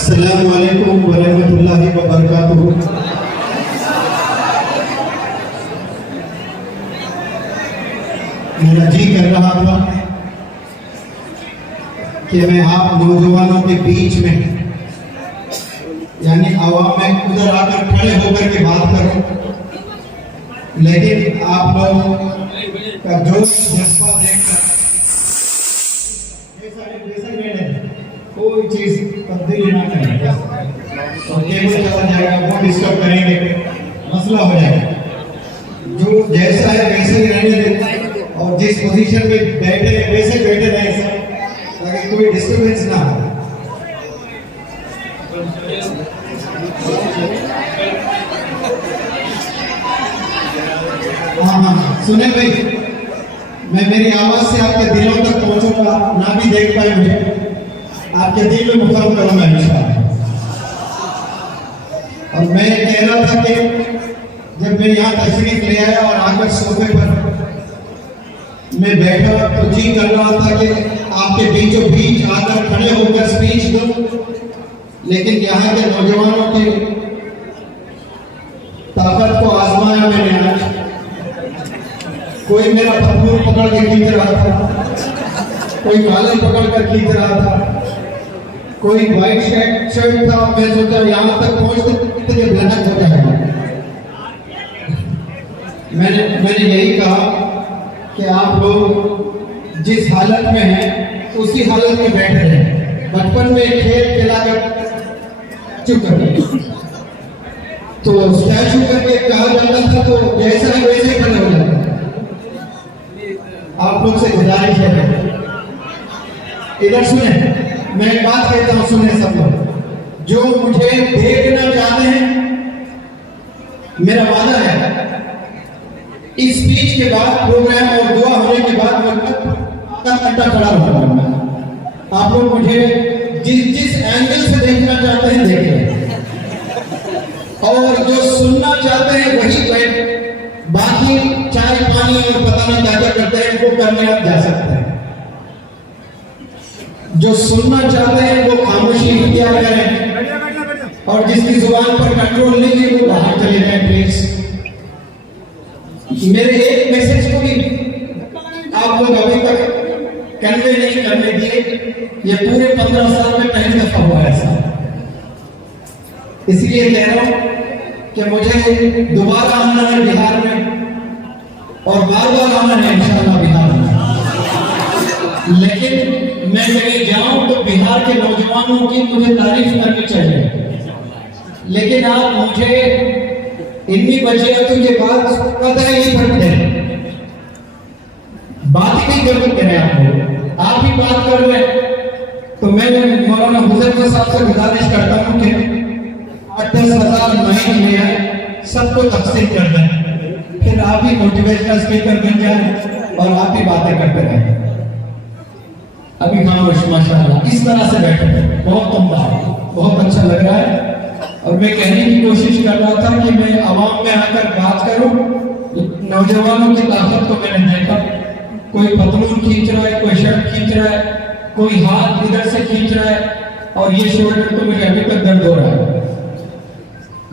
अस्सलामु अलैकुम वरहमतुल्लाहि वबरकातुहू। मेरा जी कर रहा था कि मैं आप नौजवानों के बीच में यानी आवाम में उधर आकर खड़े होकर के बात करूं, लेकिन आप लोग का जोश जज्बा देखकर कोई चीज तब्दीली ना करें और केबल चला जाएगा, वो डिस्टर्ब करेंगे, मसला हो जाएगा। जो जैसा है वैसे ही रहने दें और जिस पोजीशन में बैठे हैं वैसे बैठे रहे सर, ताकि कोई डिस्टर्बेंस ना हो। हाँ, सुने भाई, मैं मेरी आवाज से आपके दिलों तक पहुंचूंगा, ना भी देख पाए मुझे, आपके दिल में मुकर्रम करूंगा इंशाअल्लाह। और मैं कह रहा था कि जब मैं यहाँ तशरीफ ले आया और आकर सोफे पर मैं बैठा तो जी कर रहा था कि आपके बीचों बीच आकर खड़े होकर स्पीच दूं, लेकिन यहाँ के नौजवानों की ताकत को आजमाया मैंने आज। कोई मेरा पत्थर पकड़ के खींच रहा था, कोई कॉलर पकड़ कर खींच रहा था, कोई व्हाइट शर्ट था। मैं सोचा यहाँ तक पहुंचते तो ये ब्लैक हो जाएगा। मैंने यही कहा कि आप लोग जिस हालत में हैं उसी हालत में बैठ रहे हैं। बचपन में खेल खिलाकर चुप कर तो स्टैचू करके कहा जाता था, तो जैसा है वैसे खड़े हो जाता। आप लोग से गुजारिश है, इधर सुने, मैं एक बात कहता हूं, सुने सब लोग। जो मुझे देखना चाहते हैं, मेरा वादा है इस स्पीच के बाद, प्रोग्राम और दुआ होने के बाद मैं घंटा खड़ा रहूंगा। आप लोग मुझे जिस एंगल से देखना चाहते हैं देख लें, और जो सुनना चाहते हैं वही बैठ, बाकी चाय पानी और पता नहीं क्या क्या करते हैं वो करने आप जा सकते हैं। जो सुनना चाहते हैं वो खामोशी इख्तियार करें, और जिसकी जुबान पर कंट्रोल नहीं है वो बाहर चले जाए प्लीज। मेरे एक मैसेज को भी आप लोग अभी तक कन्वे नहीं करने दिए। ये पूरे 15 साल में पहली दफा हुआ ऐसा, इसलिए कह रहा हूं कि मुझे दोबारा आना है बिहार में, और बार बार आना है इंशाअल्लाह बिहार में। लेकिन मैं कहीं जाऊं तो बिहार के नौजवानों की मुझे तारीफ करनी चाहिए। लेकिन आप मुझे इतनी बचियतों के बाद पता है नहीं फर्क है, बात ही नहीं कर रहे आपको, आप ही बात कर रहे। तो मैं मौलाना हुजैफा साहब से गुजारिश करता हूं कि 10,000 माइक लिया सबको तकसीम कर दें, फिर आप ही मोटिवेशनल स्पीकर बन जाए और आप ही बातें करते रहें। अभी खामोश माशाअल्लाह इस तरह से बैठे, बहुत उम्दा, बहुत अच्छा लग रहा है। और मैं कहने की कोशिश कर रहा था कि मैं आवाम में आकर बात करूं। नौजवानों की ताकत को मैंने देखा, कोई पतलून खींच रहा है, कोई शर्ट खींच रहा है, कोई हाथ इधर से खींच रहा है, और ये शोल्डर तो मुझे अभी तक दर्द हो रहा है।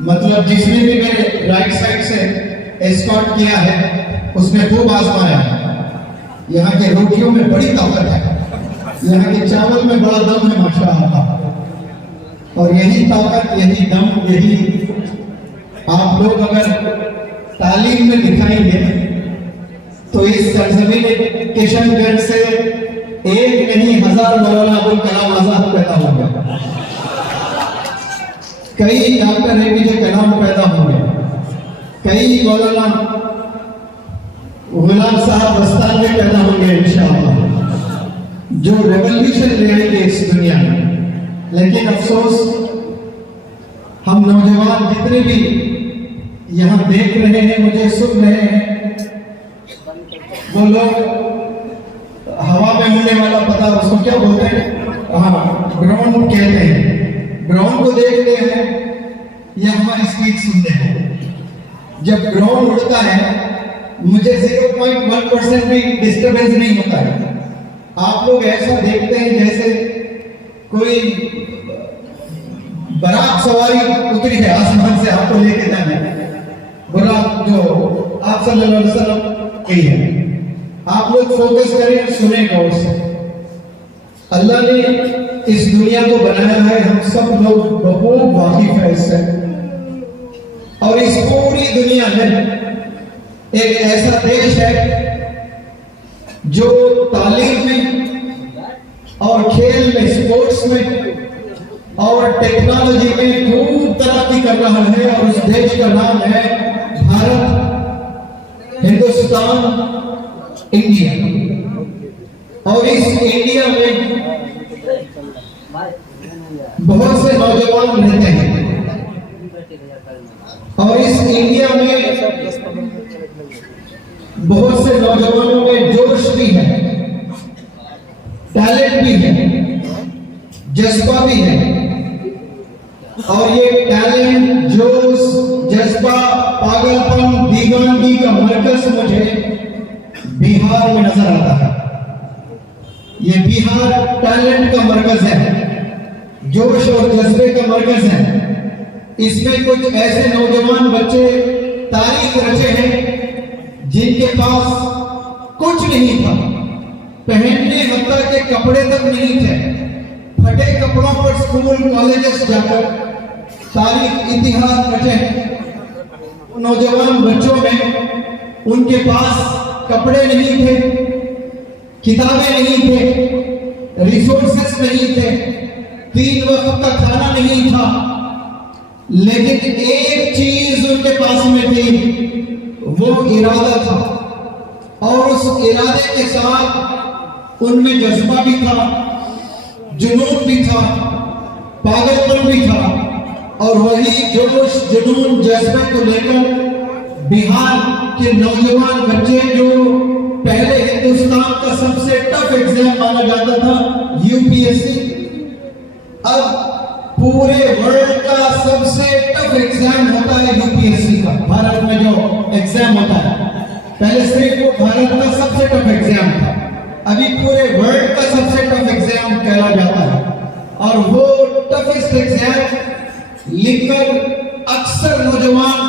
मतलब जिसने भी मेरे राइट साइड से एस्कॉर्ट किया है उसने खूब आजमाया। यहाँ के रोटियों में बड़ी ताकत है, यहाँ के चावल में बड़ा दम है माशाअल्लाह। और यही ताकत, यही दम, यही आप लोग अगर तालीम में दिखाएंगे तो इस सरजमीन किशनगंज से एक नहीं 1000 मौलाना अबुल कलाम आजाद पैदा होंगे, कई डॉक्टर एपीजे कलाम पैदा होंगे, कई मौलाना गुलाम साहब बस्तान में पैदा होंगे इंशाअल्लाह, जो रेवोल्यूशन ले आएंगे इस दुनिया में। लेकिन अफसोस हम नौजवान जितने भी यहाँ देख रहे हैं, मुझे सुन रहे हैं, वो लोग हवा में होने वाला, पता उसको क्या बोलते हैं, हाँ ड्रोन कहते हैं, ड्रोन को देखते हैं या हमारी स्पीच सुनते हैं। जब ड्रोन उड़ता है मुझे 0.1% भी डिस्टर्बेंस नहीं होता है। आप लोग ऐसा देखते हैं जैसे कोई बरात सवारी उतरी है आसमान से आपको लेके जाने, बुराक जो आप सल्लल्लाहु अलैहि वसल्लम की है। आप लोग फोकस करें, सुने गौर से। अल्लाह ने इस दुनिया को बनाया है, हम सब लोग बहुत वाकिफ है इससे। और इस पूरी दुनिया में एक ऐसा देश है जो तालीम में और खेल में, स्पोर्ट्स में और टेक्नोलॉजी में खूब तरक्की कर रहा है, और उस देश का नाम है भारत, हिंदुस्तान, इंडिया। और इस इंडिया में बहुत से नौजवान रहते हैं, और इस इंडिया में बहुत से नौजवानों में जोश भी है, टैलेंट भी है, जज्बा भी है। और ये टैलेंट, जोश, जज्बा, पागलपन, दीवानगी का मरकज मुझे बिहार में नजर आता है। ये बिहार टैलेंट का मरकज है, जोश और जज्बे का मरकज है। इसमें कुछ ऐसे नौजवान बच्चे तारीख रचे हैं जिनके पास कुछ नहीं था, पहनने हत्ता के कपड़े तक नहीं थे, फटे कपड़ों पर स्कूल कॉलेजेस जाकर तारीख इतिहास रचे। नौजवान बच्चों में उनके पास कपड़े नहीं थे, किताबें नहीं थे, रिसोर्सेस नहीं थे, 3 वक्त का खाना नहीं था, लेकिन एक चीज उनके पास में थी, वो इरादा था। और उस इरादे के साथ उनमें जज्बा भी था, जुनून भी था, पागलपन भी था। और वही जोश, जुनून, जज्बे को लेकर बिहार के नौजवान बच्चे, जो पहले हिंदुस्तान का सबसे टफ एग्जाम माना जाता था यूपीएससी, अब पूरे वर्ल्ड का सबसे टफ एग्जाम होता है यूपीएससी का। भारत में जो एग्जाम होता है, पहले सिर्फ वो भारत का सबसे टफ एग्जाम था, अभी पूरे वर्ल्ड का सबसे टफ एग्जाम कहला जाता है। और वो टफेस्ट एग्जाम लिखकर अक्सर नौजवान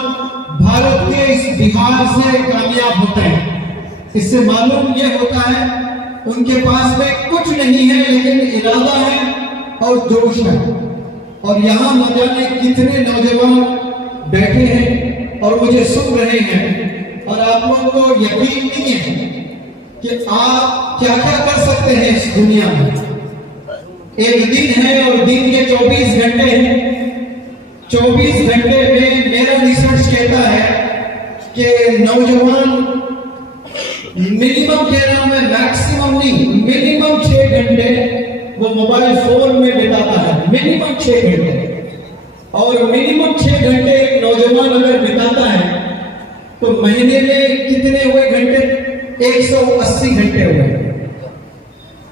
भारत के इस बिहार से कामयाब होते हैं। इससे मालूम ये होता है उनके पास में कुछ नहीं है, लेकिन इरादा है और जोश है। और यहाँ न जाने कितने नौजवान बैठे हैं और मुझे सुन रहे हैं, और आप लोगों को यकीन नहीं है कि आप क्या क्या कर सकते हैं इस दुनिया में। एक दिन है और दिन के 24 घंटे हैं। 24 घंटे में मेरा रिसर्च कहता है कि नौजवान मिनिमम कह रहा हूं मैं, मैक्सिमम नहीं, मिनिमम 6 घंटे वो मोबाइल फोन में बिताता है, मिनिमम 6 घंटे। और मिनिमम 6 घंटे एक नौजवान अगर बिताता है तो महीने में कितने हुए घंटे? 180 घंटे हुए।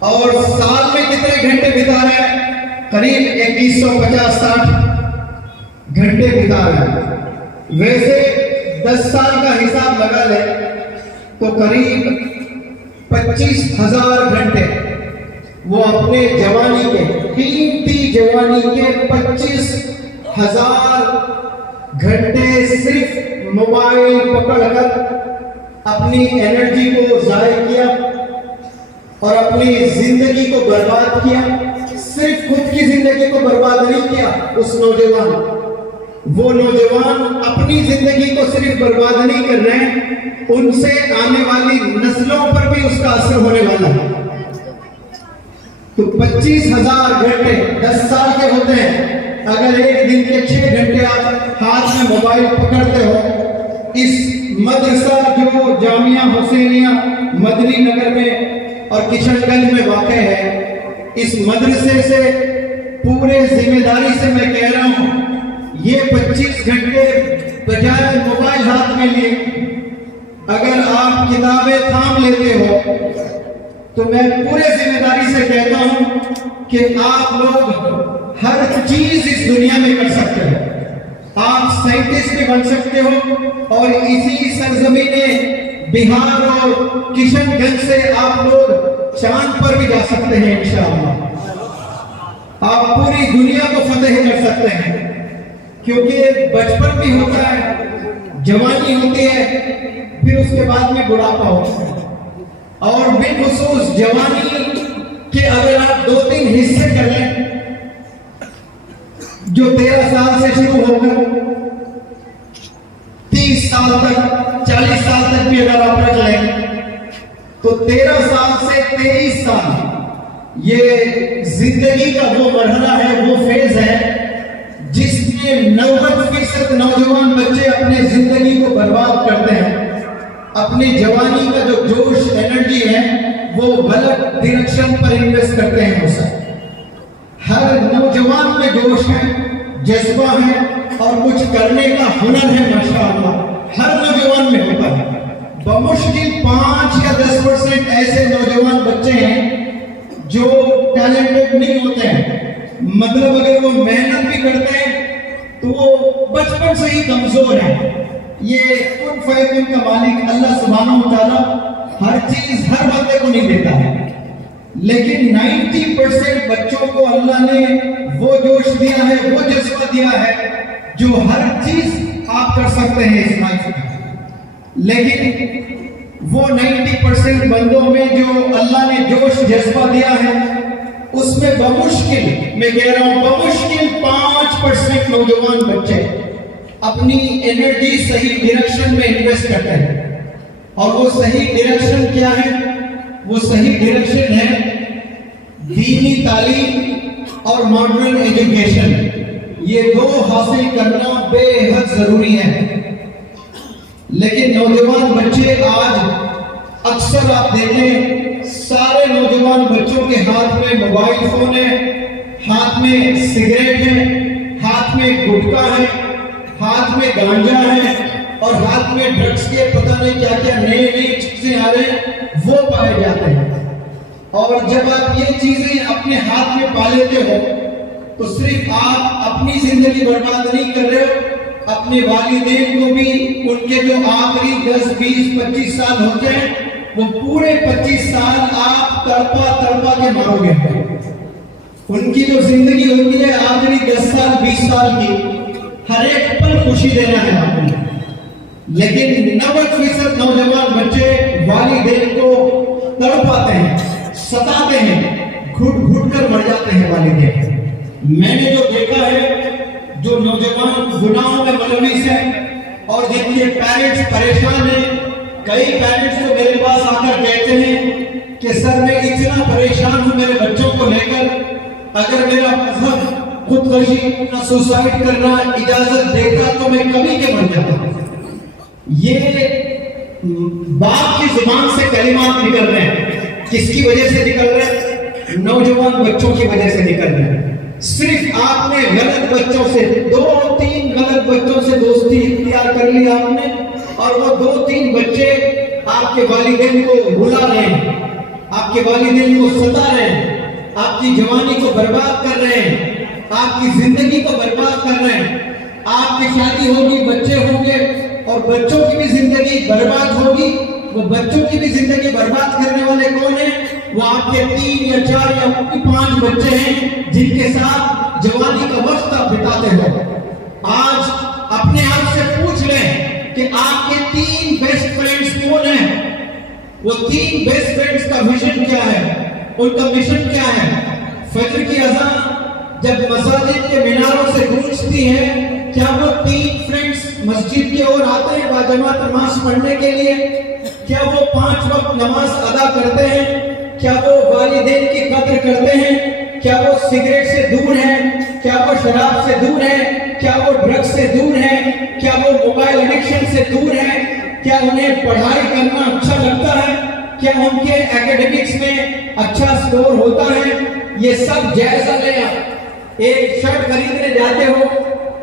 और साल में कितने घंटे बिता रहा है? करीब 2150-60 घंटे बिता रहा है। वैसे 10 साल का हिसाब लगा ले तो करीब 25,000 घंटे वो अपने जवानी के, कीमती जवानी के 25,000 घंटे सिर्फ मोबाइल पकड़कर अपनी एनर्जी को जाया किया और अपनी जिंदगी को बर्बाद किया। सिर्फ खुद की जिंदगी को बर्बाद नहीं किया उस नौजवान, वो नौजवान अपनी जिंदगी को सिर्फ बर्बाद नहीं कर रहे हैं, उनसे आने वाली नस्लों पर भी उसका असर होने वाला है। तो 25,000 घंटे 10 साल के होते हैं। अगर एक दिन के 6 घंटे आप हाथ में मोबाइल पकड़ते हो, इस मदरसा जो जामिया हुसैनिया मदनी नगर में और किशनगंज में वाक़ है, इस मदरसे से पूरे जिम्मेदारी से मैं कह रहा हूं, ये 25 घंटे बजाय मोबाइल हाथ में लिए अगर आप किताबें थाम लेते हो तो मैं पूरे जिम्मेदारी से कहता हूं कि आप लोग हर चीज इस दुनिया में कर सकते हो। आप साइंटिस्ट भी बन सकते हो और इसी सरजमीने बिहार और किशनगंज से आप लोग चांद पर भी जा सकते हैं इंशाअल्लाह। आप पूरी दुनिया को फतेह कर सकते हैं, क्योंकि बचपन भी होता है, जवानी होती है, फिर उसके बाद में बुढ़ापा होता है। और बिलखुसूस जवानी के अगर आप 2-3 हिस्से कर लें, जो 13 साल से शुरू होकर 30 साल तक, 40 साल तक भी अगर आप रख लें, तो 13 साल से 23 साल ये जिंदगी का वो मरहला है, वो फेज है जिसमें 90% नौजवान बच्चे अपने जिंदगी को बर्बाद करते हैं। अपनी जवानी का जो जोश, एनर्जी है, वो गलत डायरेक्शन पर इन्वेस्ट करते हैं। उसे हर नौजवान में जोश है, जज्बा है और कुछ करने का हुनर है, माशाअल्लाह, हर नौजवान में होता है। बमुश्किल 5 या 10% ऐसे नौजवान बच्चे हैं जो टैलेंटेड नहीं होते हैं, मतलब अगर वो मेहनत भी करते हैं तो वो बचपन से ही कमजोर है। ये कुन फयकुन का मालिक अल्लाह सुब्हानहू व तआला हर चीज हर बंदे को नहीं देता है, लेकिन 90% बच्चों को अल्लाह ने वो जोश दिया है, वो जज्बा दिया है जो हर चीज आप कर सकते हैं इस लाइफ में। लेकिन वो 90% बंदों में जो अल्लाह ने जोश जज्बा दिया है, उसमें बमुश्किल, मैं कह रहा हूं बमुश्किल 5% नौजवान बच्चे अपनी एनर्जी सही डायरेक्शन में इन्वेस्ट करते हैं। और वो सही डायरेक्शन क्या है? वो सही डायरेक्शन है दीनी तालीम और मॉडर्न एजुकेशन। ये 2 हासिल करना बेहद जरूरी है। लेकिन नौजवान बच्चे आज अक्सर आप देखें, सारे नौजवान बच्चों के हाथ में मोबाइल फोन है, हाथ में सिगरेट है, हाथ में गुटखा है, हाथ में गांजा है और हाथ में ड्रग्स के पता नहीं क्या क्या नई चीजें आ रहे हैं, वो पाए जाते हैं। और जब आप ये चीजें अपने हाथ में पा लेते हो, तो सिर्फ आप अपनी जिंदगी बर्बाद नहीं कर रहे हो, अपने वालिदैन को भी उनके जो आखिरी 10, 20, 25 साल होते हैं, वो पूरे 25 साल आप तड़पा के मारोगे। उनकी जो जिंदगी होती है आखिरी 10 साल, 20 साल की, हर एक पल खुशी देना है आपने। लेकिन 90% नौजवान बच्चे वालिदैन को तड़पाते हैं, सताते हैं, घुट कर मर जाते हैं वालिदैन। मैंने जो देखा है, जो नौजवान गुनाहों में मुलविस है और जिनके पेरेंट्स परेशान हैं, कई पेरेंट्स तो मेरे पास आकर कहते हैं कि सर मैं इतना परेशान हूं मेरे बच्चों को लेकर, अगर मेरा मजहब खुदकुशी या सुसाइड करना इजाजत देता तो मैं कभी के मर जाता। ये बाप की जुबान से कलिमात निकल रहे हैं, किसकी वजह से निकल रहे हैं? नौजवान बच्चों की वजह से निकल रहे हैं। सिर्फ आपने गलत बच्चों से, 2-3 गलत बच्चों से दोस्ती इख्तियार कर ली आपने, और वो 2-3 बच्चे आपके वालिदैन को रुला रहे हैं, आपके वालिदैन को सता रहे हैं, आपकी जवानी को बर्बाद कर रहे हैं, आपकी जिंदगी को बर्बाद कर रहे हैं। आपकी शादी होगी, बच्चे होंगे और बच्चों की भी जिंदगी बर्बाद होगी। वो बच्चों की भी जिंदगी बर्बाद करने वाले कौन है? वो आपके 3 या 4 या 5 बच्चे हैं जिनके साथ जवानी का वक्त आप बिताते हो। आज अपने आप से पूछ लें कि आपके 3 बेस्ट फ्रेंड्स कौन हैं? वो 3 बेस्ट फ्रेंड्स का विजन क्या है, उनका मिशन क्या है? फजर की अज़ान जब मस्जिद के मीनारों से गूंजती है, क्या वो 3 फ्रेंड्स मस्जिद की ओर आते हैं बाजमात नमाज पढ़ने के लिए? क्या वो 5 वक्त नमाज अदा करते हैं? क्या वो वालिदैन की कद्र करते हैं? क्या वो सिगरेट से दूर हैं? क्या वो शराब से दूर हैं? क्या वो ड्रग्स से दूर हैं? क्या वो मोबाइल एडिक्शन से दूर हैं? क्या उन्हें पढ़ाई करना अच्छा लगता है? क्या उनके एकेडमिक्स में अच्छा स्कोर होता है? ये सब जायजा लें आप। एक शर्ट खरीदने जाते हो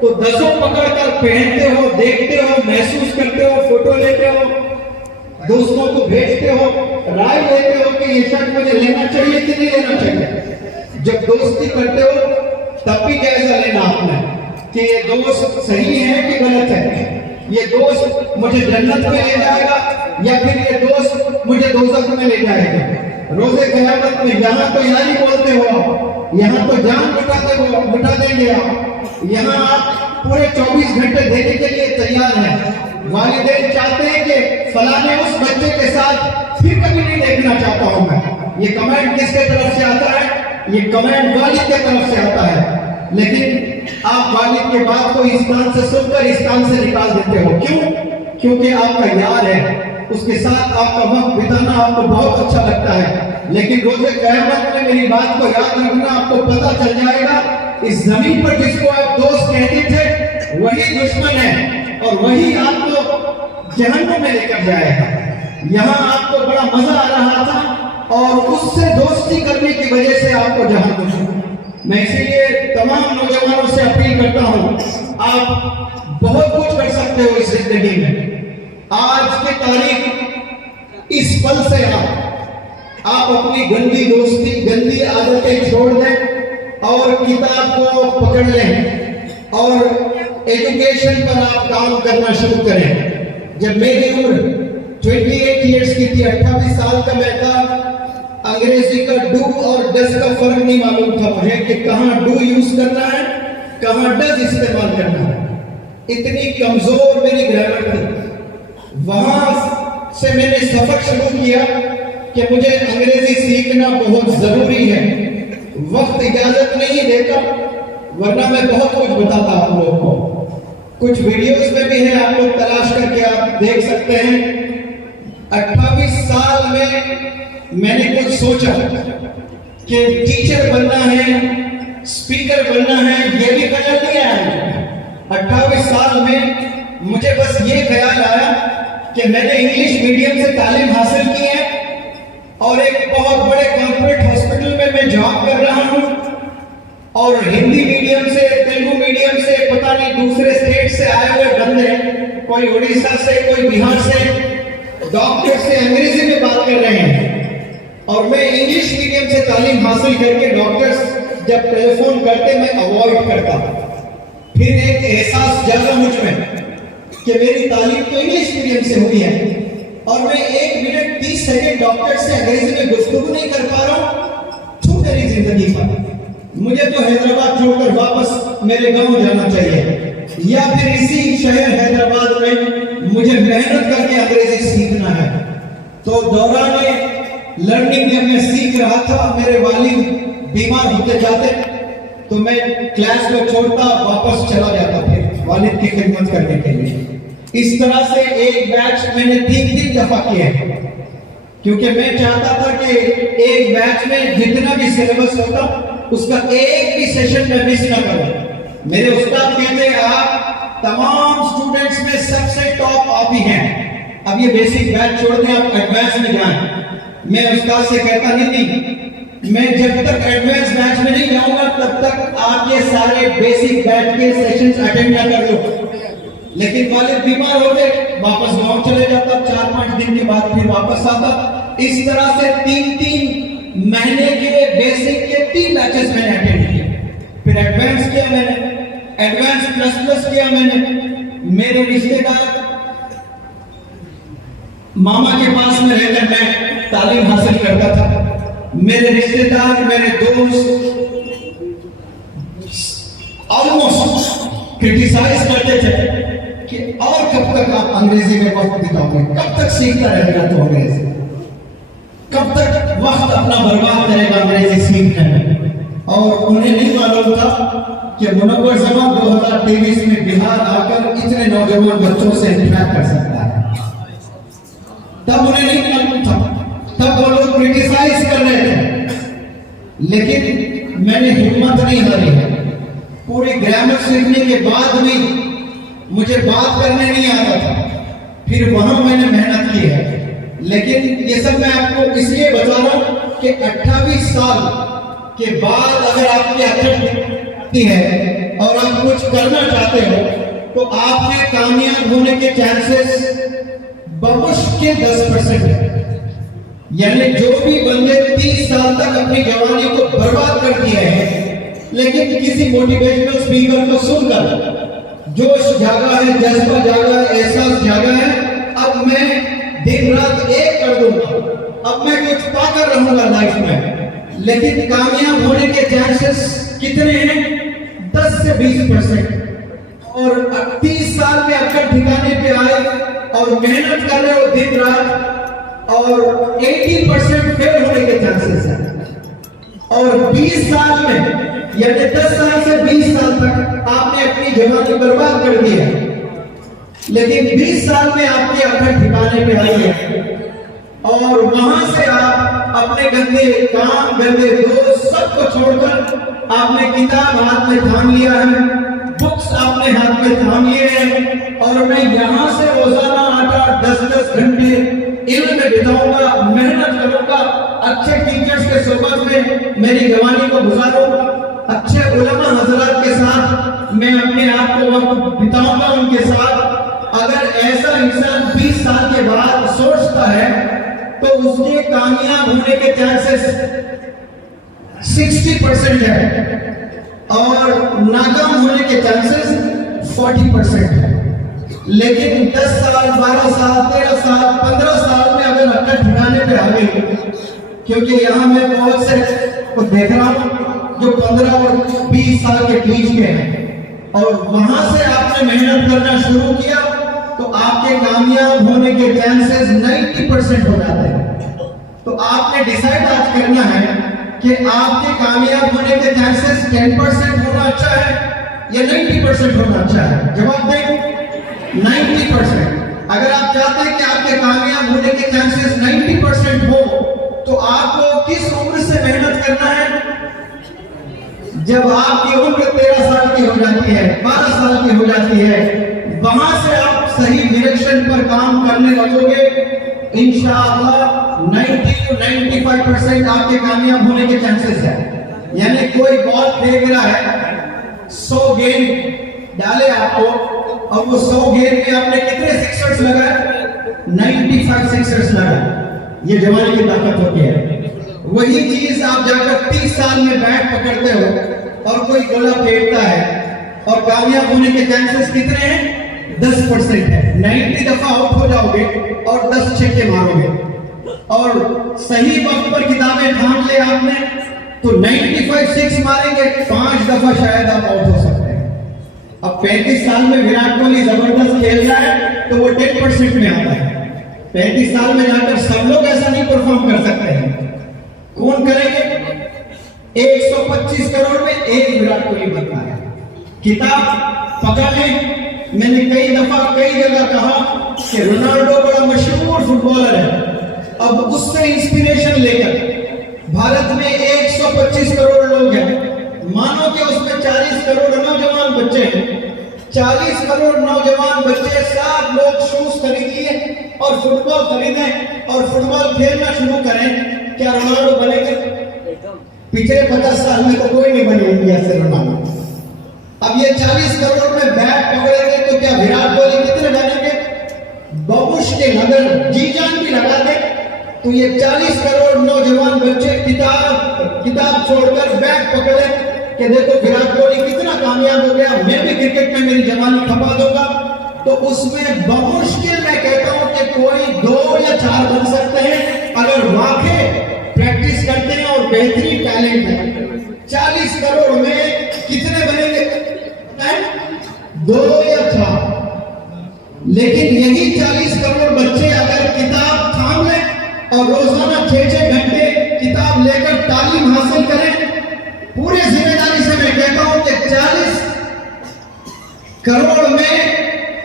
तो 10 पकड़कर पहनते हो, देखते हो, महसूस करते हो, फोटो लेते हो, दोस्तों को भेजते हो, राय लेते हो कि ये शर्ट मुझे लेना चाहिए कि नहीं लेना चाहिए। जब दोस्ती करते हो तब भी जायजा लेना आपने कि ये दोस्त सही है कि गलत है, ये दोस्त मुझे जन्नत में ले जाएगा या फिर ये दोस्त मुझे दोज़ख में ले जाएगा। रोज़े क़यामत में यहाँ तो यारी बोलते हो, यहाँ तो जान मिटा देंगे आप, यहाँ आप पूरे 24 घंटे देने के लिए तैयार हैं। वालिदैन चाहते हैं कि फलाने उस बच्चे के साथ फिर कभी नहीं देखना चाहता हूं मैं। ये कमेंट किसके तरफ से आता है? ये कमेंट वालिद के तरफ से आता है। लेकिन आप वालिद के बात को इस कान से सुनकर इस कान से निकाल देते हो। क्यों? क्योंकि आपका यार है, उसके साथ आपका वक्त बिताना आपको बहुत अच्छा लगता है। लेकिन रोज़े क़यामत में मेरी बात को याद रखना, आपको पता चल जाएगा इस जमीन पर जिसको आप दोस्त कहते थे वही दुश्मन है और वही आपको जहन्नुम में लेकर जाएगा। यहाँ आपको बड़ा मजा आ रहा था और उससे दोस्ती करने की वजह से आपको जहन्नुम। मैं इसीलिए तमाम नौजवानों से अपील करता हूँ, आप बहुत कुछ कर सकते हो इस जिंदगी में। आज की तारीख इस पल से आप अपनी गंदी दोस्ती, गंदी आदतें छोड़ दें और किताब को पकड़ लें और एजुकेशन पर आप काम करना शुरू करें। जब मेरी उम्र 28 इयर्स की थी, 28 साल का मैं था, अंग्रेजी का डू और डज का फर्क नहीं मालूम था मुझे कि कहाँ डू यूज करना है, कहाँ डज इस्तेमाल करना है। इतनी कमजोर मेरी ग्रामर थी। वहां से मैंने सफर शुरू किया कि मुझे अंग्रेजी सीखना बहुत जरूरी है। वक्त इजाजत नहीं देता, वरना मैं बहुत कुछ बताता आप लोगों को। कुछ वीडियोस में भी है, आप लोग तलाश करके आप देख सकते हैं। 28 साल में मैंने कुछ सोचा कि टीचर बनना है, स्पीकर बनना है, ये भी ख्याल नहीं आया। 28 साल में मुझे बस ये ख्याल आया कि मैंने इंग्लिश मीडियम से तालीम हासिल की है और एक बहुत बड़े कॉर्पोरेट हॉस्पिटल में मैं जॉब कर रहा हूं और हिंदी मीडियम से, तेलुगु मीडियम से, पता नहीं दूसरे स्टेट से आए हुए बंदे, कोई उड़ीसा से, कोई बिहार से, डॉक्टर से अंग्रेजी में बात कर रहे हैं और मैं इंग्लिश मीडियम से तालीम हासिल करके डॉक्टर्स जब टेलीफोन करते मैं अवॉइड करता। फिर एक एहसास जागा मुझ में कि मेरी तालीम तो इंग्लिश मीडियम से हुई है और मैं 1 मिनट 30 सेकंड डॉक्टर से अंग्रेजी में गुफ्तगू नहीं कर पा रहा हूं। छूट मेरी जिंदगी पर मुझे तो हैदराबाद छोड़कर वापस मेरे गांव जाना चाहिए या फिर इसी शहर हैदराबाद में मुझे मेहनत करके अंग्रेजी सीखना है। तो दौरान लर्निंग जब मैं सीख रहा था, मेरे वालिद बीमार होते जाते तो मैं क्लास को छोड़ता, वापस चला जाता फिर वालिद की खिदमत करने के लिए। इस तरह से एक बैच मैंने 3 दफा किया क्योंकि मैं चाहता था कि एक बैच में जितना भी सिलेबस होता उसका एक भी सेशन में मिस ना करूं। मेरे उस्ताद कहते हैं आप तमाम स्टूडेंट्स में सबसे टॉप आप ही हैं, अब ये बेसिक बैच छोड़ दें, आप एडवांस में जाएं। मैं उस्ताद से कहता नहीं, मैं जब तक एडवांस बैच में नहीं जाऊंगा तब तक आप ये सारे बेसिक बैच के सेशंस अटेंड ना कर लो। लेकिन वालिद बीमार हो गए, वापस गांव चले जाता, 4-5 दिन के बाद फिर वापस आता। इस तरह से 3 महीने के बेसिक के 3 बैचेस मैंने अटेंड किए। फिर एडवांस किया मैंने, एडवांस प्लस किया मैंने। मेरे रिश्तेदार मामा के पास में रहकर मैं तालीम हासिल करता था। मेरे रिश्तेदार, मेरे दोस्त ऑलमोस्ट क्रिटिसाइज करते थे कि और कब तक आप अंग्रेजी में वक्त बिताओगे, कब तक सीखता रहेगा तो अंग्रेजी, कब तक वक्त अपना बर्बाद करेगा अंग्रेजी सीखने में। और उन्हें नहीं मालूम था कि मुनव्वर जमान 2023 में बिहार आकर इतने नौजवान बच्चों से इंटरैक्ट कर सकता है। तब उन्हें नहीं मालूम था, तब वो लोग क्रिटिसाइज कर रहे थे, लेकिन मैंने हिम्मत नहीं हारी है। पूरी ग्रामर सीखने के बाद भी मुझे बात करने नहीं आता था, फिर वहां मैंने मेहनत की है। लेकिन ये सब मैं आपको इसलिए बता रहा हूं कि 28 साल के बाद अगर आपकी अकड़ है और आप कुछ करना चाहते हो तो आपके कामयाब होने के चांसेस बमुश्किल 10% है। यानी जो भी बंदे 30 साल तक अपनी जवानी को बर्बाद कर दिए हैं, लेकिन किसी मोटिवेशनल स्पीकर को सुनकर जोश जागा है, जज्बा जागा है, एहसास जागा है, अब मैं दिन रात एक कर दूंगा, अब मैं कुछ पाकर रहूंगा लाइफ में, लेकिन कामयाब होने के चांसेस कितने हैं? 10 से 20%। और 30 साल में अक्कड़ ठिकाने पे आए और मेहनत कर रहे हो दिन रात, और 80% फेल होने के चांसेस हैं। और 20 साल में, यानी 10 साल से 20 साल तक आपने अपनी जवानी बर्बाद कर दी है, लेकिन 20 साल में आपके अक्कड़ ठिकाने पे आई है, और वहां से आप अपने गंदे काम, गंदे दोस्त सबको छोड़कर आपने किताब हाथ में थाम लिया है, बुक्स आपने हाथ में थाम लिए हैं, और मैं यहाँ से रोजाना 8-10 घंटे इल्म में बिताऊंगा, मेहनत करूंगा, अच्छे टीचर्स के सोबत में मेरी जवानी को गुजारूंगा, अच्छे उलमा हजरात के साथ मैं अपने आप को वक्त बिताऊंगा उनके साथ। अगर ऐसा इंसान 20 साल के बाद सोचता है तो उसके कामयाब होने के चांसेस 60% है, और नाकाम होने के चांसेस 40% है। लेकिन 10 साल, 12 साल, 13 साल, 15 साल में अगर अक्कड़ ठिकाने पे आ गई, क्योंकि यहाँ मैं बहुत से को देख रहा हूँ जो 15 और 20 साल के बीच में है, और वहां से आपने मेहनत करना शुरू किया तो आपके कामयाब होने के चांसेस 90% हो जाते हैं। तो आपने डिसाइड आज करना है कि आपके कामयाब होने के चांसेस 10% होना अच्छा है या 90% होना अच्छा है। जवाब दें, 90%। अगर आप चाहते हैं कि आपके कामयाब होने के चांसेस 90% हो, तो आपको किस उम्र से मेहनत करना है? जब आपकी उम्र 13 साल की हो जाती है, 12 साल की हो जाती है, वहां से आप सही डायरेक्शन पर काम करने लगोगे, इंशाअल्लाह 90 to 95% आपके कामयाब होने के चांसेस है। यानी कोई बॉल फेंक रहा है, 100 गेंद डाले आपको, और वो 100 गेंद में आपने कितने सिक्सर्स लगाए? 95 सिक्सर्स लगाए। ये जवानी की ताकत होती है। वही चीज आप जाकर 30 साल में बैट पकड़ते हो और कोई गोला फेंकता है, और कामयाब होने के चांसेस कितने हैं? 10% है। 90 दफा आउट हो जाओगे और 10 छक्के मारोगे, और सही वक्त पर किताबें थाम ले आपने तो 95 सिक्स मारेंगे, 5 दफा शायद आप आउट हो सकते हैं। अब 35 साल में विराट कोहली जबरदस्त खेल रहा है तो वो 10% में आता है। 35 साल में जाकर सब लोग ऐसा नहीं परफॉर्म कर सकते हैं। कौन करेंगे? 125 करोड़ में एक विराट कोहली बनता है। किताब पकड़ लें। मैंने कई दफा कई जगह कहा कि रोनाल्डो बड़ा मशहूर फुटबॉलर है, अब उससे इंस्पिरेशन लेकर भारत में 125 करोड़ लोग हैं, मानो कि उसमें 40 करोड़ नौजवान बच्चे हैं। 40 करोड़ नौजवान बच्चे सब लोग शूज खरीदिए और फुटबॉल खरीदें और फुटबॉल खेलना शुरू करें, क्या रोनाल्डो बनेंगे? पिछले 50 साल में तो कोई नहीं बने इंडिया से रोनाल्डो। अब ये 40 करोड़ में बैट पकड़ेंगे तो क्या विराट कोहली कितने बनेंगे? बहुमुश्किल। अगर जी जान भी लगा दे तो ये 40 करोड़ नौजवान बच्चे किताब छोड़कर बैट पकड़े कि देखो विराट कोहली कितना कामयाब हो गया, मैं भी क्रिकेट में मेरी जवानी खपा दूंगा। तो उसमें बहुमुश्किल मैं कहता हूं कि कोई 2 या 4 बन सकते हैं अगर वाकई प्रैक्टिस करते हैं और बेहतरीन टैलेंट है। 40 करोड़ में कितने बनेंगे? 2 या 4। लेकिन यही 40 करोड़ बच्चे अगर किताब थाम लें और रोजाना 6-6 घंटे किताब लेकर तालीम हासिल करें, पूरे जिम्मेदारी से मैं कहता हूं कि 40 करोड़ में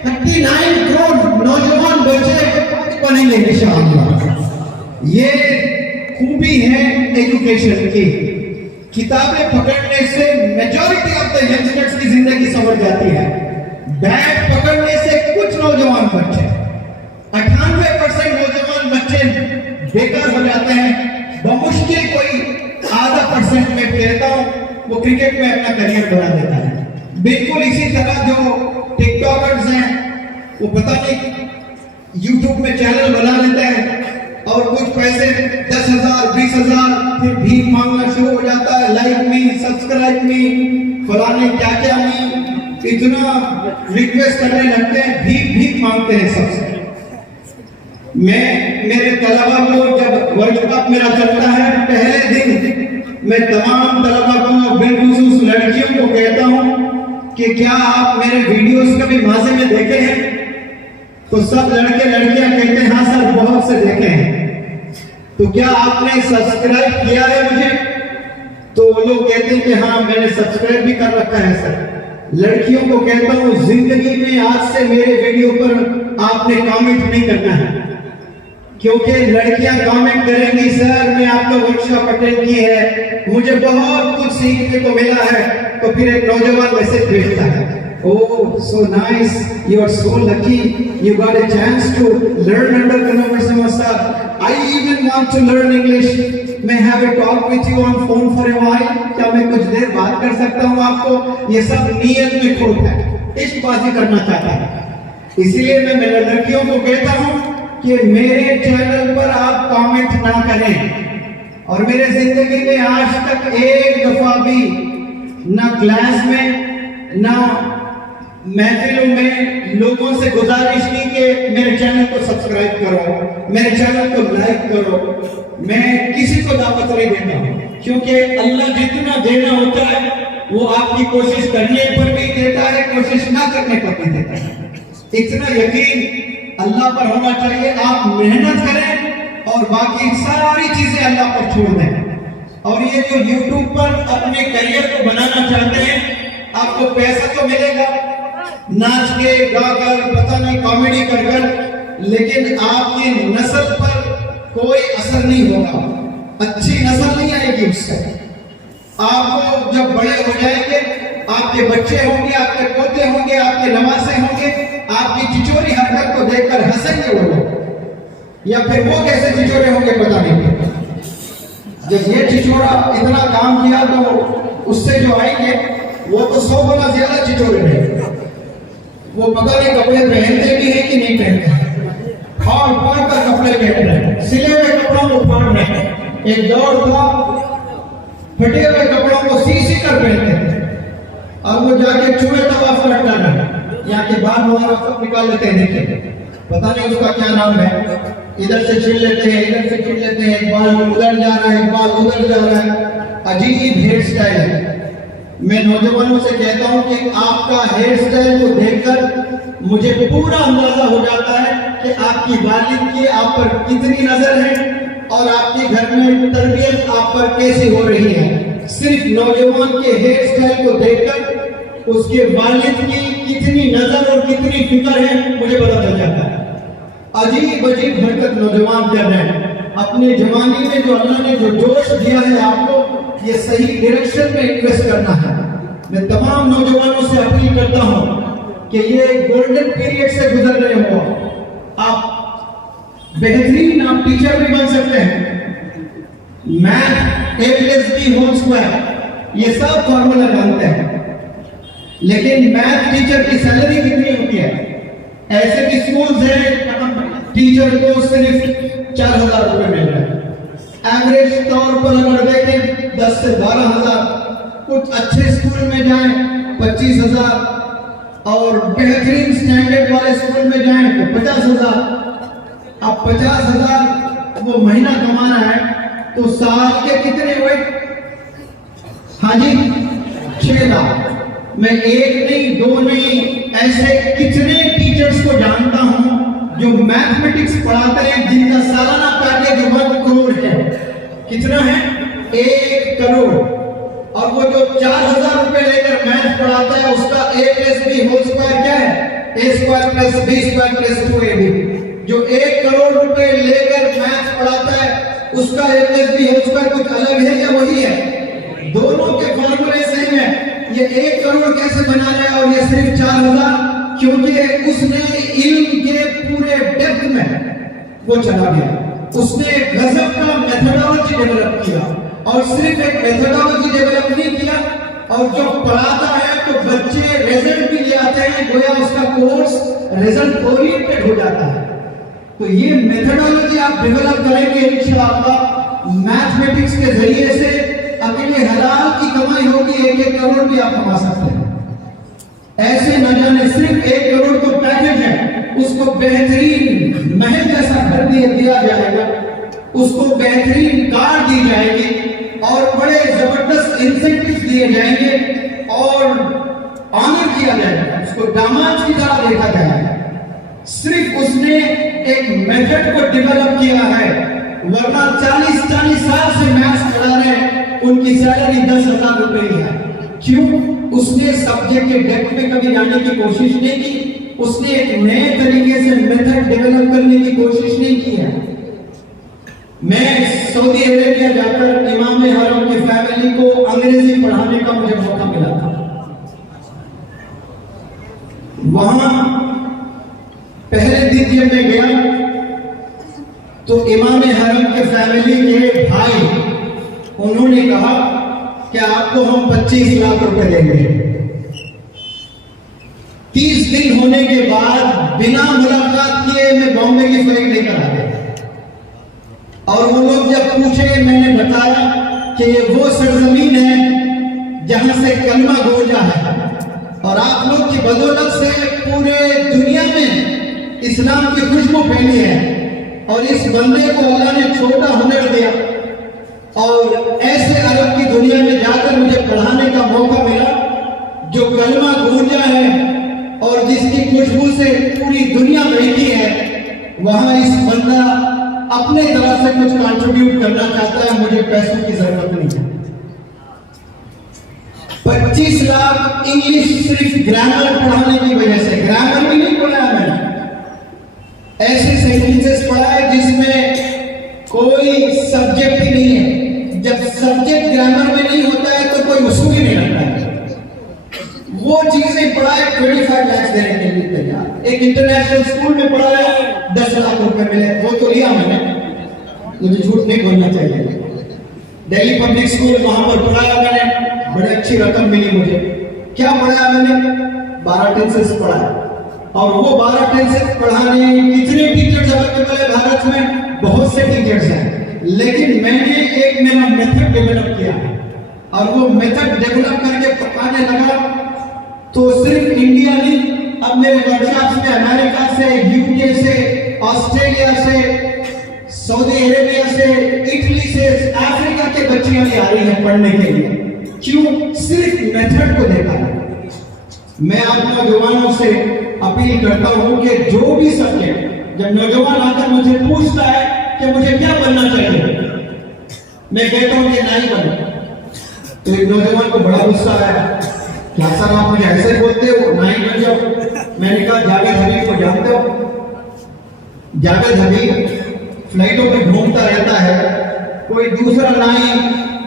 39 करोड़ नौजवान बच्चे बनेंगे इंशाअल्लाह। ये खूबी है एजुकेशन की। किताबें पकड़ने से मेजॉरिटी ऑफ द यंगस्टर्स की जिंदगी संवर जाती है। बैट पकड़ने से कुछ नौजवान बच्चे, 98% नौजवान बच्चे बेकार हो जाते हैं। बहुमुश्किल कोई आधा % में कहता हूं वो क्रिकेट में अपना करियर बना देता है। बिल्कुल इसी तरह जो टिकटॉकर्स हैं वो पता नहीं यूट्यूब में चैनल बना लेते हैं और कुछ पैसे 10,000 20,000 फिर भीख मांगना शुरू हो जाता है। लाइक मी, सब्सक्राइब मी, फलाने क्या क्या मी, इतना रिक्वेस्ट करने लगते हैं, भीख मांगते हैं सबसे। मैं मेरे तलबा को जब वर्ल्ड कप मेरा चलता है पहले दिन मैं तमाम तलबा को, बिलखुसूस लड़कियों को कहता हूं कि क्या आप मेरे वीडियोस कभी माज़ी में देखे हैं? तो सब लड़के लड़कियां कहते हैं हाँ सर, बहुत से देखे हैं। तो क्या आपने सब्सक्राइब किया है मुझे? तो वो लोग कहते हैं कि हाँ मैंने सब्सक्राइब भी कर रखा है सर। लड़कियों को कहता हूँ जिंदगी में आज से मेरे वीडियो पर आपने कमेंट नहीं करना है, क्योंकि लड़कियां कमेंट करेंगी सर मैं आपका वर्कशॉप अटेंड की है, मुझे बहुत कुछ सीखने को मिला है। तो फिर एक नौजवान मैसेज भेजता है, oh so nice, you are so lucky, you got a chance to learn under Kanwar Samad sir. I even want to learn English. May I have a talk with you on phone for a while? क्या मैं कुछ देर बात कर सकता हूँ आपको? ये सब नीयत में खोट है, इश्कबाजी करना चाहता है। इसीलिए मैं मेरे लड़कियों को कहता हूँ कि मेरे चैनल पर आप कमेंट ना करें। और मेरे जिंदगी में आज तक एक दफा भी ना क्लास में ना महफिलों में लोगों से गुजारिश की कि मेरे चैनल को सब्सक्राइब करो, मेरे चैनल को लाइक करो। मैं किसी को दावत नहीं देता हूँ, क्योंकि अल्लाह जितना देना होता है वो आपकी कोशिश करने पर भी देता है, कोशिश ना करने पर भी देता है। इतना यकीन अल्लाह पर होना चाहिए। आप मेहनत करें और बाकी सारी चीजें अल्लाह पर छोड़ दें। और ये जो YouTube पर अपने करियर को बनाना चाहते हैं, आपको पैसा तो मिलेगा नाच के गाकर, पता नहीं कॉमेडी कर कर, लेकिन आपकी नस्ल पर कोई असर नहीं होगा, अच्छी नस्ल नहीं आएगी उससे। आपको जब बड़े हो जाएंगे, आपके बच्चे होंगे, आपके पोते होंगे, आपके नवासे होंगे, आपकी चिचोरी हरकत को देखकर हंसेंगे वो लोग, या फिर वो कैसे चिचोरे होंगे पता नहीं। जब ये चिचोरा इतना काम किया तो उससे जो आएंगे वो तो 100 गुना ज्यादा चिचोरे रहेंगे। वो पता नहीं कपड़े पहनते भी हैं कि नहीं पहनते, फाड़ फाड़ कर कपड़े पहन रहे हैं, सिले हुए कपड़ों को फाड़ रहे हैं। एक दौर था फटे हुए कपड़ों को सी सी कर पहनते थे, और वो जाके चूहे तवाफ करता है, यहाँ के बाल वगैरह सब निकाल लेते हैं। देखिए पता नहीं उसका क्या नाम है, इधर से छीन लेते हैं, इधर से छीन लेते हैं, एक बाल उधर जा रहा है, एक बाल उधर जा रहा है, अजीब हेयर स्टाइल है। मैं नौजवानों से कहता हूं कि आपका हेयर स्टाइल को देखकर मुझे पूरा अंदाजा हो जाता है कि आपकी वालिद की आप पर कितनी नजर है और आपके घर में तरबियत आप पर कैसी हो रही है। सिर्फ नौजवान के हेयर स्टाइल को देखकर उसके वालिद की कितनी नजर और कितनी फिक्र है मुझे पता चल जाता है। अजीब अजीब हरकत नौजवान कर रहे हैं। अपने जवानी में जो अल्लाह ने जो जोश दिया है आपको, ये सही डायरेक्शन में इन्वेस्ट करना है। मैं तमाम नौजवानों से अपील करता हूं कि ये गोल्डन पीरियड से गुजर रहे हो, आप बेहतरीन आप टीचर भी बन सकते हैं। मैथ A+B² ये सब फॉर्मूला जानते हैं, लेकिन मैथ टीचर की सैलरी कितनी होती है? ऐसे भी स्कूल हैं टीचर को सिर्फ 4000 रुपए मिल रहे हैं। एवरेज तौर पर अगर देखें 10 से 12,000, कुछ अच्छे स्कूल में जाएं 25,000, और बेहतरीन स्टैंडर्ड वाले स्कूल में जाएं तो 50,000। अब 50,000 वो महीना कमाना है तो साल के कितने हुए? हाँ जी 6 लाख। मैं एक नहीं दो नहीं, ऐसे कितने टीचर्स को जानता हूं जो मैथमेटिक्स पढ़ाते हैं जिनका सालाना पैकेज 1 करोड़ है। कितना है? 1 करोड़। और वो जो 4,000 रुपए लेकर मैथ पढ़ाता है उसका A+B² क्या है? A² + B² + 2AB। जो 1 करोड़ रुपए लेकर मैथ पढ़ाता है उसका A+B² कुछ अलग है या वही है? दोनों के फॉर्मूले सेम है। ये 1 करोड़ कैसे बना रहा और ये सिर्फ 4,000? क्योंकि उसने इल्म के पूरे डेप्थ में वो चला गया, उसने गजब का मेथोडोलॉजी डेवलप किया। और सिर्फ एक मेथोडोलॉजी डेवलप नहीं किया, और जो पढ़ाता है तो बच्चे रिजल्ट भी ले आते हैं, गोया उसका कोर्स रिजल्ट ओरिएंटेड हो जाता है। तो ये मेथोडोलॉजी आप डेवलप करेंगे इंशाअल्लाह, मैथमेटिक्स के जरिए से अकेले हलाल की कमाई होगी, 1-1 करोड़ भी आप कमा सकते हैं। ऐसे न जाने सिर्फ 1 करोड़ तो पैकेज है, उसको बेहतरीन महल जैसा घर दिया जाएगा, उसको बेहतरीन कार दी जाएगी, और बड़े जबरदस्त इंसेंटिव दिए जाएंगे और ऑनर किया जाएगा, उसको दामाद की तरह देखा जाएगा। सिर्फ उसने एक मेथड को डेवलप किया है, वरना 40 साल से मैथ्स पढ़ा रहे, उनकी सैलरी 10,000 रुपए है। क्यों? उसने सब्जेक्ट के डेप्थ में कभी जाने की कोशिश नहीं की, उसने एक नए तरीके से मेथड डेवलप करने की कोशिश नहीं की है। मैं सऊदी अरेबिया जाकर इमाम हरम की फैमिली को अंग्रेजी पढ़ाने का मुझे मौका मिला था। वहां पहले दिन जब मैं गया तो इमाम हरम के फैमिली के भाई उन्होंने कहा कि आपको हम 25 लाख रुपए देंगे। 30 दिन होने के बाद बिना मुलाकात किए मैं बॉम्बे की फ्लाइट लेकर आ गया और वो लोग जब पूछे, मैंने बताया कि ये वो सरजमीन है जहां से कलमा गूंजा है और आप लोग की बदौलत से पूरे दुनिया में इस्लाम की खुशबू फैली है और इस बंदे को अल्लाह ने छोटा हुनर दिया और ऐसे अरब की दुनिया में जाकर मुझे पढ़ाने का मौका मिला जो कलमा गूंजा है और जिसकी खुशबू से पूरी दुनिया महकी है। वहां इस बंदा अपने तरफ से कुछ कंट्रीब्यूट करना चाहता है, मुझे पैसों की जरूरत नहीं है। 25 लाख इंग्लिश सिर्फ ग्रामर पढ़ाने की वजह से, ग्रामर भी नहीं पढ़ाया मैंने, ऐसे सेंटेंसेस पढ़ाए जिसमें कोई सब्जेक्ट ही नहीं है। जब सब्जेक्ट ग्रामर में नहीं होता है तो कोई उसूल ही नहीं लगता है। वो चीजें पढ़ाए 25 लाख देने के लिए तैयार। एक इंटरनेशनल स्कूल में पढ़ाया, 10 लाख रुपए मिले, वो तो लिया मैंने, मुझे झूठ नहीं बोलना चाहिए। दिल्ली पब्लिक स्कूल वहां पर पढ़ाया मैंने, बड़ी अच्छी रकम मिली मुझे। क्या पढ़ाया मैंने? 12 टेंसेस पढ़ाया और वो 12 टेंसेस पढ़ाने कितने टीचर्स अवेलेबल है भारत में? बहुत से टीचर्स हैं, लेकिन मैंने एक मेरा मेथड डेवलप किया और वो मेथड डेवलप करके पढ़ाने लगा तो सिर्फ इंडिया नहीं, अब मेरे वर्कशॉप्स में अमेरिका से, यूके से, ऑस्ट्रेलिया से, सऊदी अरेबिया से, इटली से, अफ्रीका के बच्चियां भी आ रही हैं पढ़ने के लिए। क्यों? सिर्फ मेथड को देखा है। मैं आप नौजवानों से अपील करता हूं कि जो भी सब्जेक्ट, जब नौजवान आकर मुझे पूछता है कि मुझे क्या बनना चाहिए, मैं कहता हूं कि नहीं बनो, तो एक नौजवान को बड़ा गुस्सा आया, क्या सर आप मुझे ऐसे बोलते हो, नहीं बन जाओ। मैंने कहा जावेद हबीब को जानते हो? जावेद हबीब फ्लाइटों में घूमता रहता है, कोई दूसरा नाई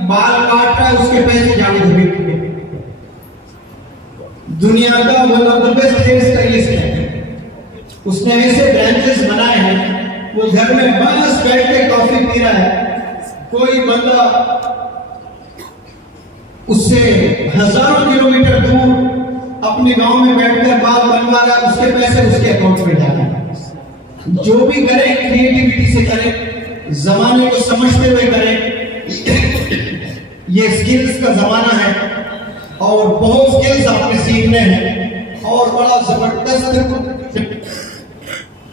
बाल काट रहा है, उसके पैसे जावेद हबीब के। दुनिया का one of the best hair stylist है, उसने ऐसे ब्रांचेस बनाए हैं, वो घर में बस बैठ के कॉफी पी रहा है, कोई बंदा उससे हजारों किलोमीटर दूर अपने गांव में बैठकर बाल बनवा रहा है, उसके पैसे उसके अकाउंट में जा रहे हैं। जो भी करें क्रिएटिविटी से करें, जमाने को समझते हुए करें। ये स्किल्स का जमाना है और बहुत स्किल्स आपने सीखने हैं और बड़ा जबरदस्त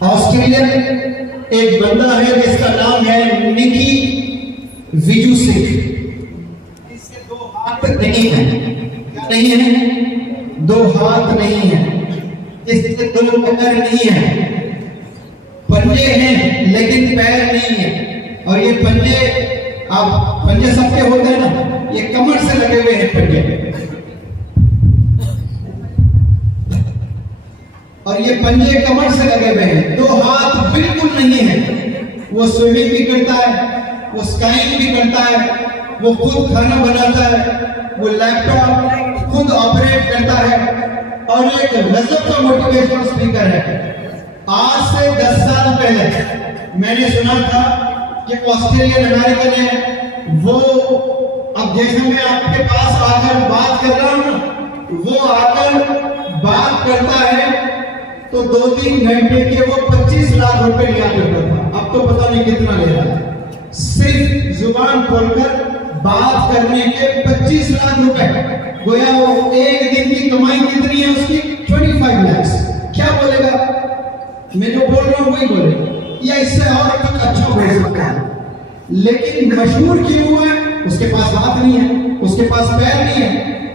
ऑस्ट्रेलियन एक बंदा है जिसका नाम है निकी विजुसिक। नहीं है, नहीं है, 2 हाथ नहीं है, इसके 2 पैर नहीं है, पंजे हैं लेकिन पैर नहीं है। और ये पंजे, आप पंजे सबके होते हैं ना, ये कमर से लगे हुए हैं पंजे, और ये पंजे कमर से लगे हुए हैं। 2 हाथ बिल्कुल नहीं है। वो स्विमिंग भी करता है, वो स्काइंग भी करता है, वो खुद खाना बनाता है, वो लैपटॉप खुद ऑपरेट करता है और एक गजब का मोटिवेशनल स्पीकर है। आज से 10 साल पहले मैंने सुना था कि ऑस्ट्रेलियन अमेरिकन है, वो अब जैसे मैं आपके पास आकर बात कर रहा हूं, वो आकर बात करता है तो 2-3 घंटे के वो 25 लाख रुपए लिया करता था। अब तो पता नहीं कितना ले रहा है। सिर्फ जुबान खोलकर बात करने के 25 लाख रुपए। गोया वो एक दिन की कमाई कितनी है उसकी? 25 लाख। क्या बोलेगा? मैं जो बोल रहा हूं वही बोलेगा या इससे और कुछ अच्छा बोल सकता है। लेकिन मशहूर क्यों हुआ? उसके पास हाथ नहीं है, उसके पास पैर नहीं है।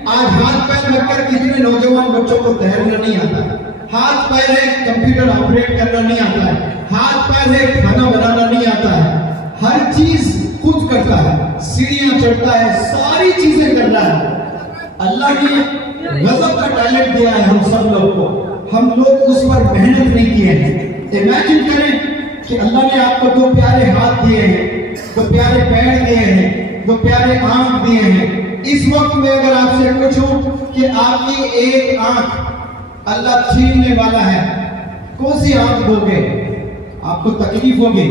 आज हाथ पैर रखकर कितने नौजवान बच्चों को तैरना नहीं आता है, हाथ पैर है कंप्यूटर ऑपरेट करना नहीं आता है, हाथ पैर है खाना बनाना नहीं आता है, हर चीज खुद करता है, सीढ़ियां चढ़ता है, सारी चीजें कर रहा है। अल्लाह ने गजब का टैलेंट दिया है हम सब लोग को, हम लोग उस पर मेहनत नहीं किए हैं। इमेजिन करें कि अल्लाह ने आपको दो प्यारे हाथ दिए हैं, दो प्यारे पैर दिए हैं, दो प्यारे आंख दिए हैं। इस वक्त में अगर आपसे पूछूं कि आपकी एक आंख अल्लाह छीनने वाला है, कौन सी आंख दोगे? आपको तकलीफ होगी,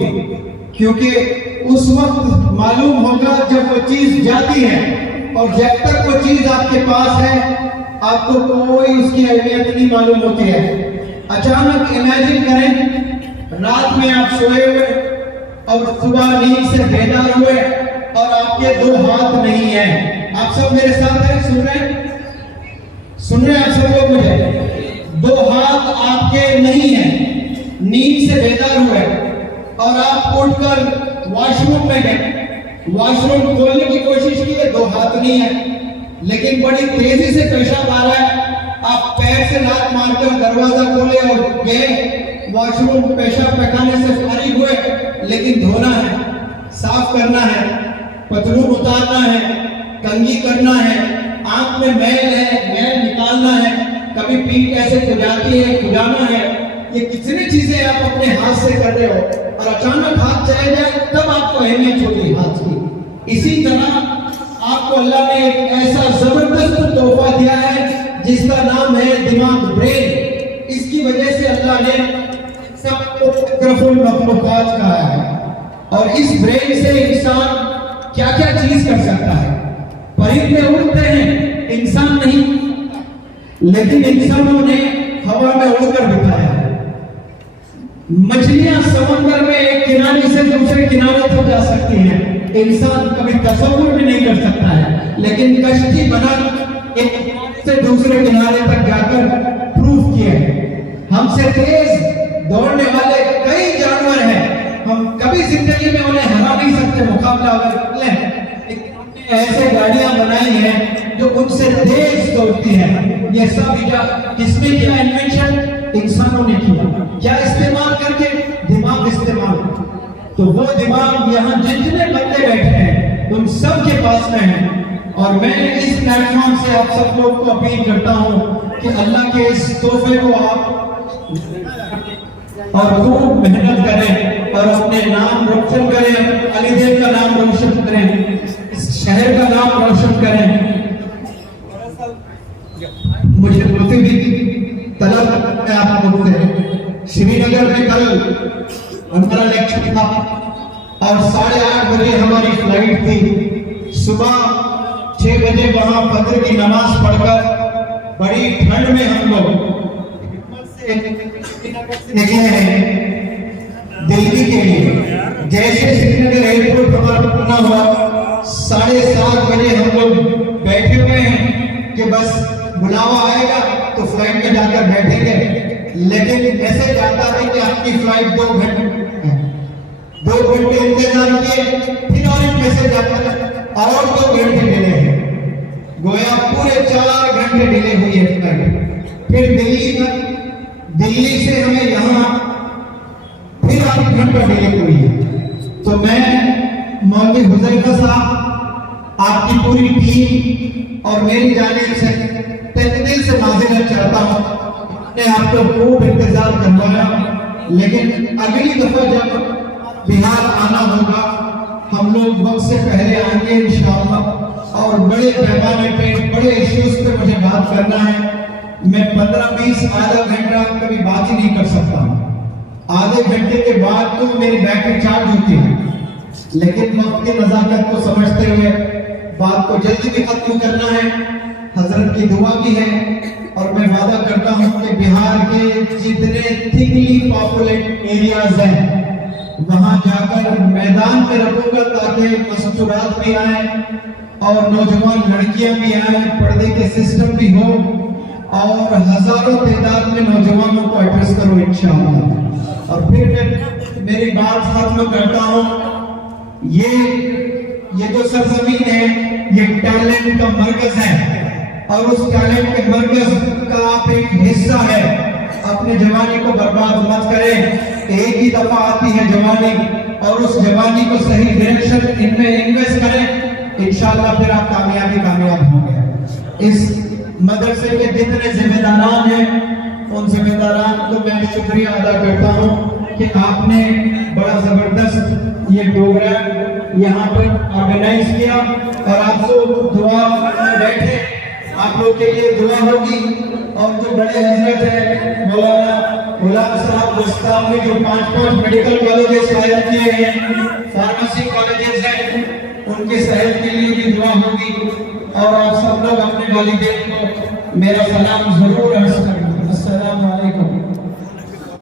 क्योंकि उस वक्त मालूम होगा जब वो चीज जाती है, और जब तक वो चीज आपके पास है आपको कोई उसकी अहमियत नहीं मालूम होती है। अचानक इमेजिन करें रात में आप सोए हुए और सुबह नींद से बेदार हुए और आपके दो हाथ नहीं है। आप सब मेरे साथ हैं, सुन रहे हैं आप सब लोग मुझे? दो हाथ आपके नहीं है, नींद से बेदार हुए और आप उठकर वॉशरूम में गए, वॉशरूम खोलने की कोशिश की है, दो हाथ नहीं है, लेकिन बड़ी तेजी से पेशाब आ रहा है। आप पैर से लात मारकर दरवाजा खोले और गए वॉशरूम, पेशाब पैखाने से फारिग हुए, लेकिन धोना है, साफ करना है, पतलून उतारना है, कंघी करना है, आंख में मैल है, मैल निकालना है, कभी पीठ ऐसे खुजाती है, खुजाना है। ये कितनी चीजें आप अपने हाथ से कर रहे हो, और अचानक हाथ चले जाए तब आपको अहमियत होगी हाथ की। इसी तरह आपको अल्लाह ने एक ऐसा जबरदस्त तोहफा दिया है जिसका नाम है दिमाग, ब्रेन। इसकी वजह से अल्लाह ने सबको अशरफुल मखलूकात कहा है, और इस ब्रेन से इंसान क्या क्या चीज कर सकता है। परिंदे उड़ते हैं, इंसान नहीं, लेकिन इंसानों ने हवा में उड़कर दिखाया है। मछलियां समुद्र में एक किनारे से दूसरे किनारे तक जा सकती हैं, इंसान कभी तसव्वुर भी नहीं कर सकता है, लेकिन कश्ती बना एक किनारे से दूसरे किनारे तक जाकर प्रूफ किया है। हमसे तेज दौड़ने वाले कई जानवर हैं, हम कभी जिंदगी में उन्हें हरा नहीं सकते मुकाबला अगर कर लें, लेकिन हमने ऐसे गाड़ियां बनाई हैं जो उनसे तेज दौड़ती हैं। ये सब किसने किया? इन्वेंशन इंसानों ने किया। क्या इस्तेमाल करके? दिमाग इस्तेमाल। तो वो दिमाग यहाँ जितने बंदे बैठे हैं उन सब के पास में है, और मैं इस प्लेटफॉर्म से आप सब लोग को अपील करता हूँ कि अल्लाह के इस तोहफे को आप और खूब मेहनत करें और अपने नाम रोशन करें, अलीदेव का नाम रोशन करें, इस शहर का नाम रोशन करें। मुझे मुझे भी तलब है आप लोगों से, श्रीनगर में कल हमारा लेक्चर था और 8:30 बजे हमारी फ्लाइट थी। सुबह 6 बजे वहां फजर की नमाज पढ़कर बड़ी ठंड में हम लोग निकले हैं दिल्ली के लिए। जैसे श्रीनगर एयरपोर्ट हमारा पहुंचना हुआ, 7:30 बजे हम लोग बैठे हुए हैं कि बस बुलावा आएगा तो फ्लाइट में जाकर बैठेंगे, लेकिन मैसेज आता है कि आपकी फ्लाइट 2 घंटे इंतजार किए, फिर और एक मैसेज आता है और 2 घंटे डिले है। गोया पूरे 4 घंटे डिले हुई है फ्लाइट। फिर दिल्ली से हमें यहाँ फिर 8 घंटा डिले हुई है। तो मैं मौलवी हुज़ैफा साहब, आपकी पूरी टीम और मेरी जानिब से तहे दिल से माज़रत चाहता हूँ। ने आपको खूब इंतजार करवाया, लेकिन अगली दफा जब बिहार आना होगा हम लोग वक्त से पहले आएंगे इंशाअल्लाह, और बड़े पैमाने पे बड़े इश्यूज पे मुझे बात करना है। मैं 15-20 आधा घंटा कभी बात ही नहीं कर सकता। आधे घंटे के बाद तो मेरी बैटरी चार्ज होती है, लेकिन वक्त की नजाकत को समझते हुए बात को जल्दी भी खत्म करना है। हजरत की दुआ भी है, और मैं वादा करता हूँ कि बिहार के जितने थिकली पॉपुलेटेड एरियाज हैं वहां जाकर मैदान में रखूंगा, ताकि मस्तूरात भी आए और नौजवान लड़कियां भी आए, पर्दे के सिस्टम भी हो, और हजारों तादाद में नौजवानों को एड्रेस करो इंशाअल्लाह। और फिर मैं मेरी बात खत्म करता हूँ। ये ये जो सरजमीन है ये टैलेंट का मरकज है और उस टैलेंट के मरकज का आप एक हिस्सा है। अपने जवानी को बर्बाद मत करें, एक ही दफा आती है जवानी और उस जवानी को सही डायरेक्शन इनमें इन्वेस्ट करें, इंशाल्लाह फिर आप कामयाब होंगे। इस मदरसे के जितने जिम्मेदारान हैं उन जिम्मेदारान को मैं शुक्रिया अदा करता हूं कि आपने बड़ा जबरदस्त ये प्रोग्राम यहाँ पर ऑर्गेनाइज किया और आप सब दुआ में बैठे, आप लोग के लिए दुआ होगी। और जो बड़े हजरत है मौलाना गुलाम साहब गुस्ताफ में जो 5 मेडिकल कॉलेजेस कायम किए हैं, फार्मेसी कॉलेजेस हैं, उनके सहयोग के लिए भी दुआ होगी। और आप सब लोग अपने वालिदैन को मेरा सलाम जरूर अर्ज करें।